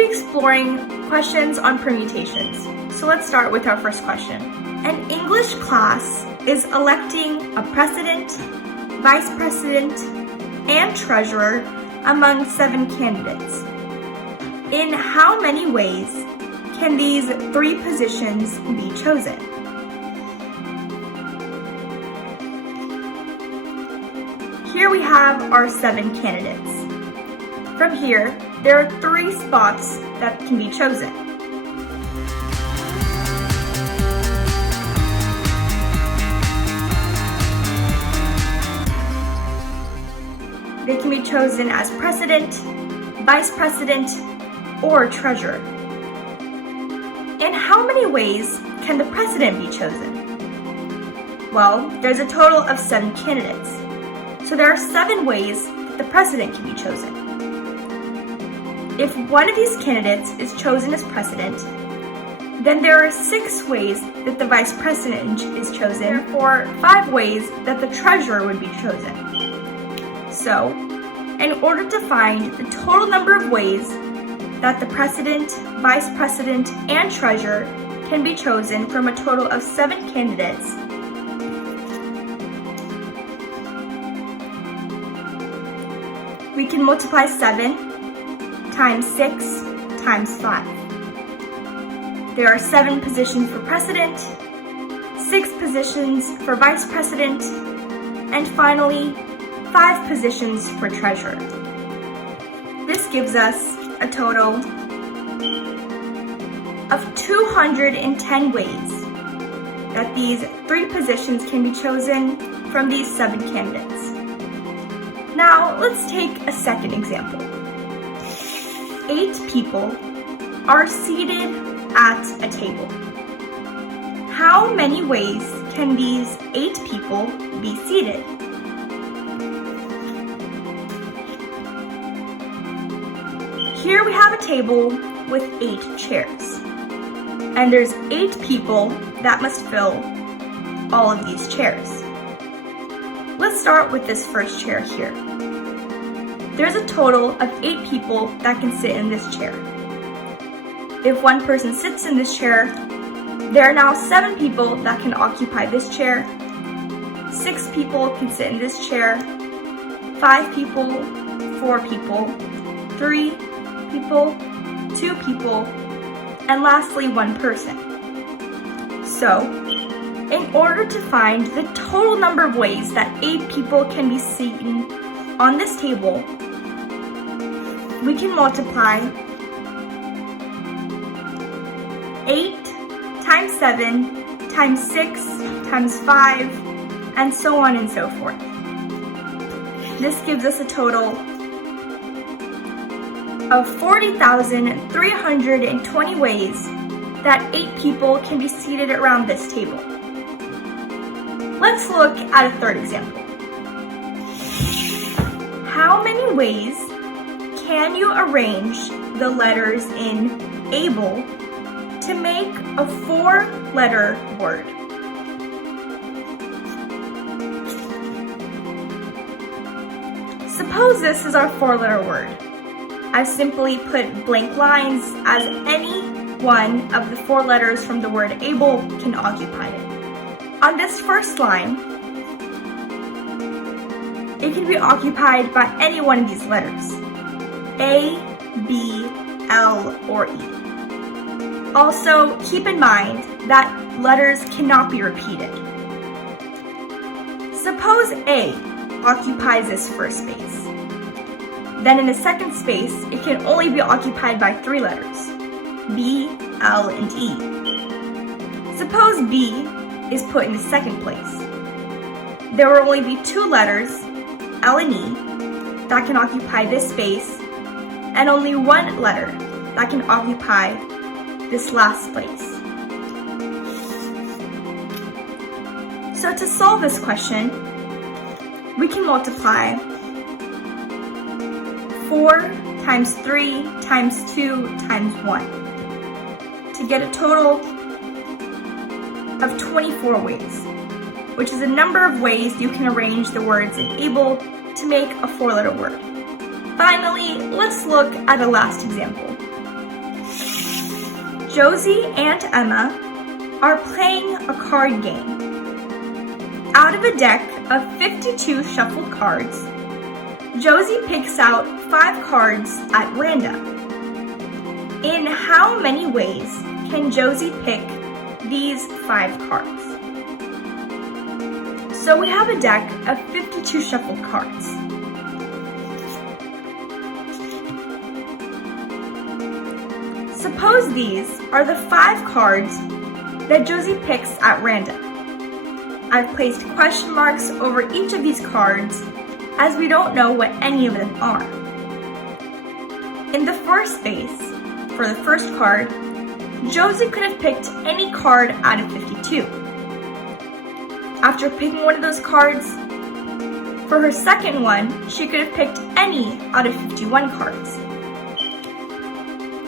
be exploring questions on permutations. So let's start with our first question. An English class is electing a president, vice president, and treasurer among 7 candidates. In how many ways can these 3 positions be chosen? Here we have our 7 candidates. From here, there are 3 spots that can be chosen. They can be chosen as president, vice president, or treasurer. In how many ways can the president be chosen? Well, there's a total of 7 candidates. So there are 7 ways that the president can be chosen. If one of these candidates is chosen as president, then there are 6 ways that the vice president is chosen, therefore 5 ways that the treasurer would be chosen. So, in order to find the total number of ways that the president, vice president, and treasurer can be chosen from a total of 7 candidates, we can multiply 7 times 6 times 5. There are 7 positions for president, 6 positions for vice president, and finally, 5 positions for treasurer. This gives us a total of 210 ways that these 3 positions can be chosen from these 7 candidates. Now, let's take a second example. 8 people are seated at a table. How many ways can these 8 people be seated? Here we have a table with 8 chairs. And there's 8 people that must fill all of these chairs. Let's start with this first chair here. There's a total of 8 people that can sit in this chair. If one person sits in this chair, there are now 7 people that can occupy this chair. 6 people can sit in this chair. 5 people, 4 people, 3 people, 2 people, and lastly 1 person. So, in order to find the total number of ways that 8 people can be seated on this table, we can multiply 8 times 7 times 6 times 5, and so on and so forth. This gives us a total of 40,320 ways that 8 people can be seated around this table. Let's look at a third example. How many ways can you arrange the letters in able to make a 4-letter word? Suppose this is our 4-letter word. I've simply put blank lines as any one of the 4 letters from the word able can occupy it. On this first line, it can be occupied by any one of these letters, A, B, L, or E. Also, keep in mind that letters cannot be repeated. Suppose A occupies this first space. Then in the second space, it can only be occupied by 3 letters, B, L, and E. Suppose B is put in the second place. There will only be 2 letters, L and E, that can occupy this space, and only 1 letter that can occupy this last place. So to solve this question, we can multiply 4 times 3 times 2 times 1 to get a total of 24 ways, which is a number of ways you can arrange the words in able to make a 4-letter word. Finally, let's look at a last example. Josie and Emma are playing a card game. Out of a deck of 52 shuffled cards, Josie picks out 5 cards at random. In how many ways can Josie pick these 5 cards? So we have a deck of 52 shuffled cards. Suppose these are the 5 cards that Josie picks at random. I've placed question marks over each of these cards as we don't know what any of them are. In the first space, for the first card, Josie could have picked any card out of 52. After picking one of those cards, for her second one, she could have picked any out of 51 cards.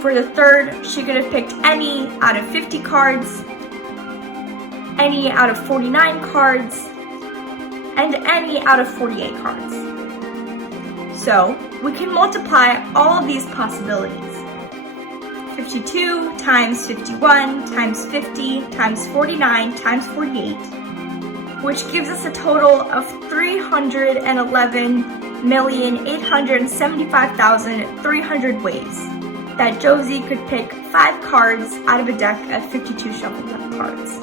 For the third, she could have picked any out of 50 cards, any out of 49 cards, and any out of 48 cards. So, we can multiply all of these possibilities. 52 times 51 times 50 times 49 times 48, which gives us a total of 311,875,300 ways that Josie could pick 5 cards out of a deck of 52 shuffled up cards.